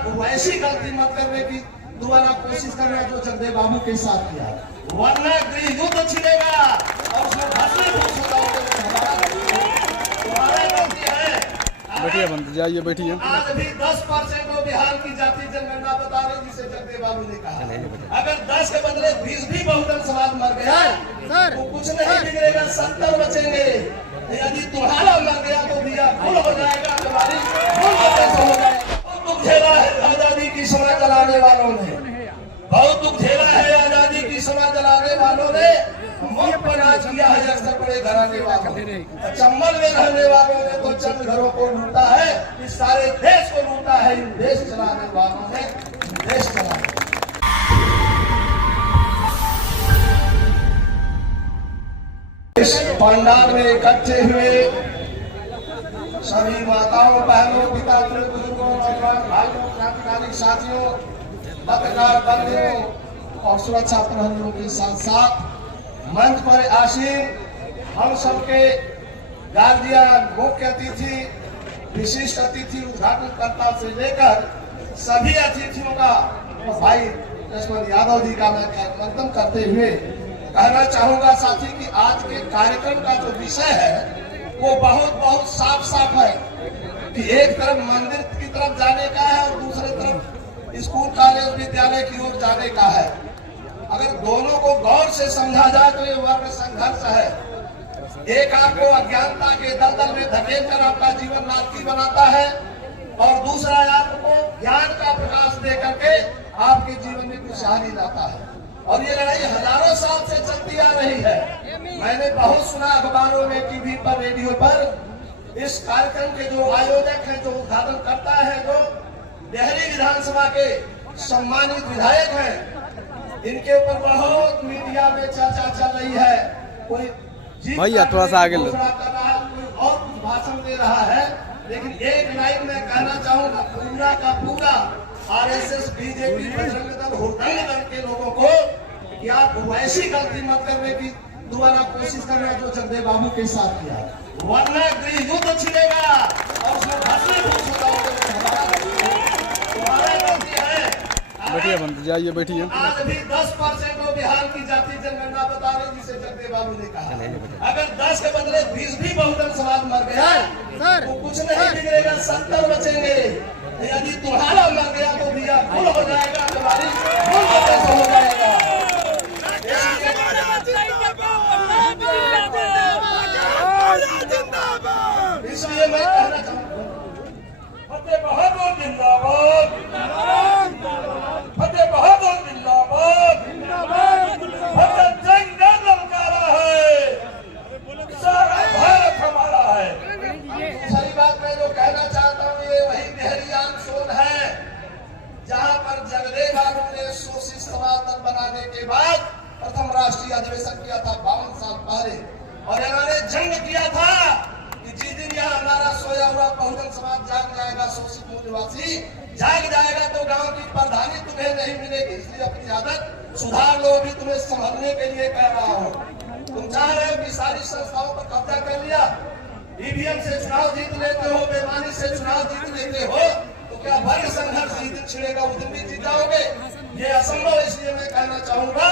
आप वैसी गलती मत करने की दोबारा कोशिश करना जो जगदेव बाबू के साथ किया, वरना गृह युद्ध छिड़ेगा और उसमें भस्मीभूत हो जाओगे। तुम्हारा गलती है। बैठिए बंद जाइए, बैठिए। आज भी 10% को बिहार की जाति जनगणना बता रही, जिसे जगदेव बाबू ने कहा अगर 10 के बदले 20 भी बहुजन समाज मर गया तो कुछ नहीं बिगड़ेगा, 70 बचेंगे। यदि तुम्हारा मर गया तो दिया फुल हो जाएगा, तुम्हारी फुल हो जाएगा। दुख झेला है आजादी की समय चलाने वालों ने, बहुत दुख झेला है आजादी की समय चलाने वालों ने। मुल्क पर राज किया है अक्सर बड़े घराने वालों ने, चंबल में रहने वालों ने तो चंद घरों को लूटा है, इस सारे देश को लूटा है इन देश चलाने वालों ने। देश चलाने इस पंडाल में इकट्ठे हुए सभी माताओं, बहनों, पिताओं, बुजुर्गों, नौजवान भाइयों, क्रांतिकारी साथियों, पत्रकार बंधुओं और सुरक्षा प्रहरियों के साथ साथ मंच पर आसीन हम सबके गार्जियन, मुख्य अतिथि, विशिष्ट अतिथि, उद्घाटनकर्ता से लेकर सभी अतिथियों का भाई लक्ष्मण यादव जी का मैं वंदन करते हुए कहना चाहूंगा साथी कि आज के कार्यक्रम का जो विषय है वो बहुत साफ साफ है कि एक तरफ मंदिर की तरफ जाने का है और दूसरी तरफ स्कूल, कॉलेज, विद्यालय की ओर जाने का है। अगर दोनों को गौर से समझा जाए तो ये वर्ग संघर्ष है। एक आपको अज्ञानता के दलदल में धकेल कर आपका जीवन नाटकी बनाता है और दूसरा आपको ज्ञान का प्रकाश दे करके आपके जीवन में खुशहाली लाता है। और ये लड़ाई हजारों साल से चलती आ रही है। मैंने बहुत सुना अखबारों में, टीवी पर, रेडियो पर। इस कार्यक्रम के जो आयोजक हैं, जो उद्घाटन करता है, जो डेहरी विधानसभा के सम्मानित विधायक हैं, इनके ऊपर बहुत मीडिया में चर्चा चल रही है। कोई भैया थोड़ा सा आगे लो, कोई और कुछ भाषण दे रहा है, लेकिन एक लाइन में कहना चाहूंगा पूरा का पूरा आरएसएस, बीजेपी, बजरंग दल, हुड़दंग दल के लोगों को कि आप वैसी गलती मत करने की दोबारा कोशिश करना जो जगदेव बाबू के साथ किया, वरना गृह युद्ध छिड़ेगा और उसमें भस्मीभूत हो जाओगे। तुम्हारा गलती है। बैठिए बंद जाइए, बैठिए। आज भी 10% को बिहार की जाति जनगणना बता रही, जिसे जगदेव बाबू ने कहा अगर 10 के बदले 20 भी बहुजन समाज मर गया तो कुछ नहीं बिगड़ेगा, 70 बचेंगे। यदि तुम्हारा मर गया तो दिया फुल हो जाएगा, तुम्हारी फुल हो जाएगा। इसलिए मैं कहना चाहूँगा फतेह बहादुर जिंदाबाद, फतेह बहादुर जिंदाबाद, फतेह जंग ने ललकारा है, सारा भारत हमारा है। दूसरी बात मैं जो कहना चाहता हूँ ये वही डेहरियान सोन है जहाँ पर जगदेव बाबू ने शोषित समाज बनाने के बाद प्रथम राष्ट्रीय अधिवेशन किया था 52 साल पहले, और इन्होंने जंग किया था कि जिस दिन यहाँ हमारा सोया हुआ बहुजन समाज जाग जाएगा, शोषित मूल निवासी जाग जाएगा तो गांव की प्रधानी तुम्हें नहीं मिलेगी। इसलिए अपनी आदत सुधार लो, भी तुम्हें संभलने के लिए कह रहा हूँ। तुम चाह रहे हो कि सारी संस्थाओं पर कब्जा कर लिया, ईवीएम से चुनाव जीत लेते हो, बेईमानी से चुनाव जीत लेते हो, तो क्या वर्ग संघर्ष जिस दिन छिड़ेगा उस दिन भी जीत जाओगे? ये असंभव। इसलिए मैं कहना चाहूंगा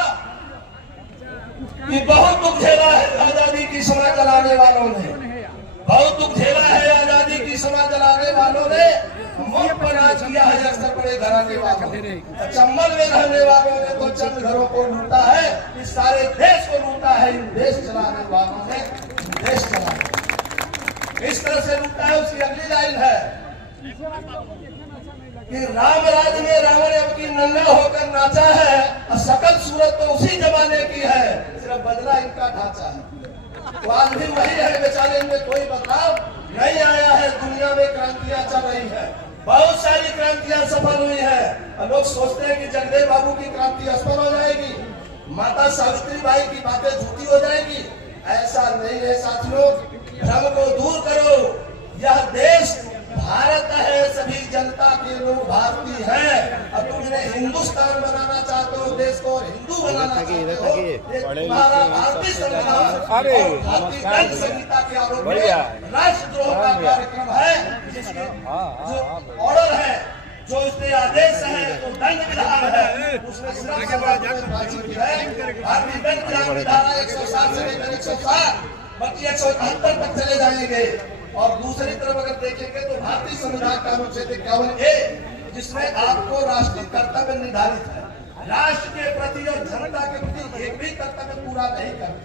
कि बहुत दुख झेला है आजादी की समय चलाने वालों ने, बहुत दुख झेला है आजादी की समय चलाने वालों ने। मुल्क पर राज किया है अक्सर बड़े घराने वालों ने, चंबल में रहने वालों ने तो चंद घरों को लूटा है, इस सारे देश को लूटा है इन देश चलाने वालों ने। देश चलाने इस तरह से लूटा है। उसकी अगली लाइन है कि राम राज में रावण अब की नंगा होकर नाचा है, और सकल सूरत तो उसी जमाने की है, सिर्फ बदला इनका ढांचा है। तो आज भी वही है, बेचारे इनमें कोई बदलाव नहीं आया है। दुनिया में क्रांतियां चल रही है, बहुत सारी क्रांतियां सफल हुई है, और लोग सोचते हैं कि जगदेव बाबू की क्रांति असफल हो जाएगी, माता सावित्री बाई की बातें झूठी हो जाएगी। ऐसा नहीं है साथियों, भ्रम को दूर करो। यह देश भारत है, सभी जनता के लोग भारतीय हैं। अब तुम जिन्हें हिंदुस्तान बनाना चाहते हो, देश को हिंदू बनाना चाहते हो, तुम्हारा भारतीय संविधान और भारतीय दंड संहिता के आरोप में राष्ट्रद्रोह का कार्यक्रम है, जिसके जो ऑर्डर है जो उसने आदेश है तो दंड विधान है, उसमें सिर्फ फांसी की है। भारतीय दंड विधान की धारा 107 से लेकर 107 बल्कि 178 तक चले जाएंगे। और दूसरी तरफ अगर देखेंगे तो भारतीय संविधान का अनुच्छेद 51A, जिसमें आपको राष्ट्रीय कर्तव्य निर्धारित है, राष्ट्र के प्रति और जनता के प्रति एक भी कर्तव्य पूरा नहीं करते।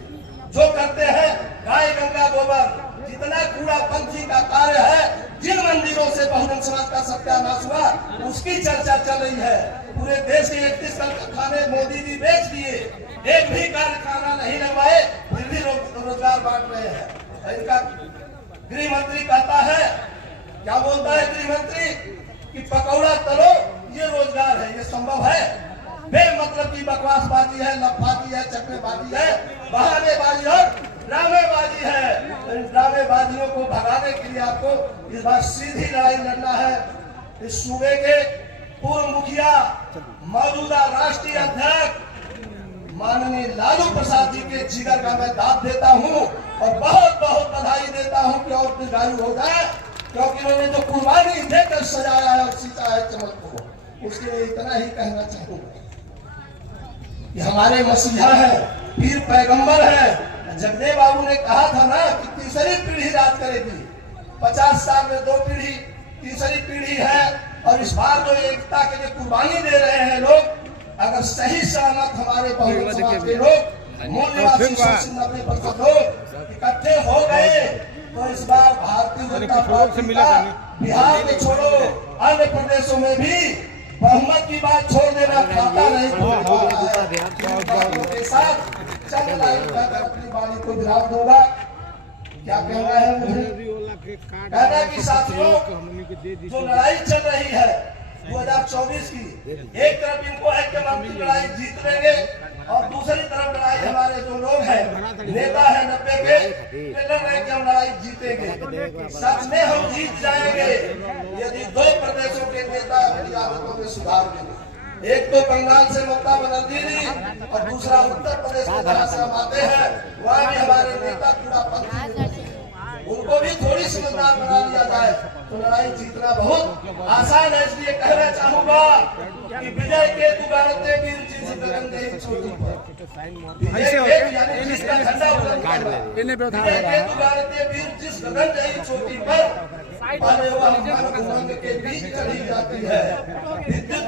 जो करते हैं गाय गंगा गोबर, जितना कूड़ा पंथी का कार्य है, जिन मंदिरों से बहुजन समाज का सत्यानाश हुआ उसकी चर्चा चल रही है। पूरे देश के 31 कारखाने मोदी जी बेच दिए, एक भी कारखाना नहीं लगवाए, फिर भी रोजगार बांट रहे हैं। इनका गृह मंत्री कहता है, क्या बोलता है गृह मंत्री, कि पकौड़ा तलो ये रोजगार है, ये संभव है? बेमतलब की बकवासबाजी है, लफाजी है, चक्रेबाजी है, बहानेबाजी और ड्रामेबाजी है। इन ड्रामेबाजियों को भगाने के लिए आपको इस बार सीधी लड़ाई लड़ना है। इस सूबे के पूर्व मुखिया, मौजूदा राष्ट्रीय अध्यक्ष माननीय लालू प्रसाद जी के जिगर का मैं दाद देता हूं और बहुत बहुत बधाई देता हूं कि और दीर्घायु हो जाए, क्योंकि उन्होंने जो कुर्बानी देकर सजाया है और सींचा है चमक को, उसके लिए इतना ही कहना चाहूंगा कि हमारे मसीहा है, पीर पैगंबर है। जगदेव बाबू ने कहा था ना कि तीसरी पीढ़ी राज करेगी। 50 साल में 2 पीढ़ी, तीसरी पीढ़ी है। और इस बार जो एकता के लिए कुर्बानी दे रहे हैं लोग, अगर सही सहमत हमारे बहुजन समाज के लोग, मूल निवासी 90% लोग इकट्ठे हो गए, तो इस बार भारतीय जनता पार्टी का बिहार में छोड़ो अन्य प्रदेशों में भी बहुमत की बात छोड़ देना खाता नहीं के साथ अपनी वाणी को विराम दूंगा। क्या कहना है मुझे? कहना कि साथियों, जो लड़ाई चल रही है 2024 की, एक तरफ इनको ऐक्यमंत्री लड़ाई जीत लेंगे और दूसरी तरफ लड़ाई हमारे जो लोग हैं, नेता है 90 के, लड़ रहे कि हम लड़ाई जीतेंगे। सच में हम जीत जाएंगे यदि 2 प्रदेशों के नेता अपनी आदतों में सुधार करें। एक तो बंगाल से ममता बनर्जी जी और दूसरा उत्तर प्रदेश में जहां से हम आते हैं वहाँ भी हमारे नेता पूरा पंथी, उनको भी थोड़ी समझदार बना लिया जाए तो लड़ाई जीतना बहुत आसान है। इसलिए कहना चाहूंगा कि विजय केतु गाड़ते वीर जिस गगन गई चोटी पर, विजय केतु यानी जिसका झंडा बुलंद करना, विजय केतु गाड़ते वीर जिस गगन गई चोटी पर, पाले हुआ हमारे उमंग के बीच चली जाती है। विद्युत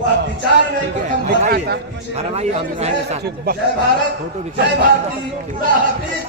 वह विचार में जय भारत, जय भारती, खुदा हाफिज।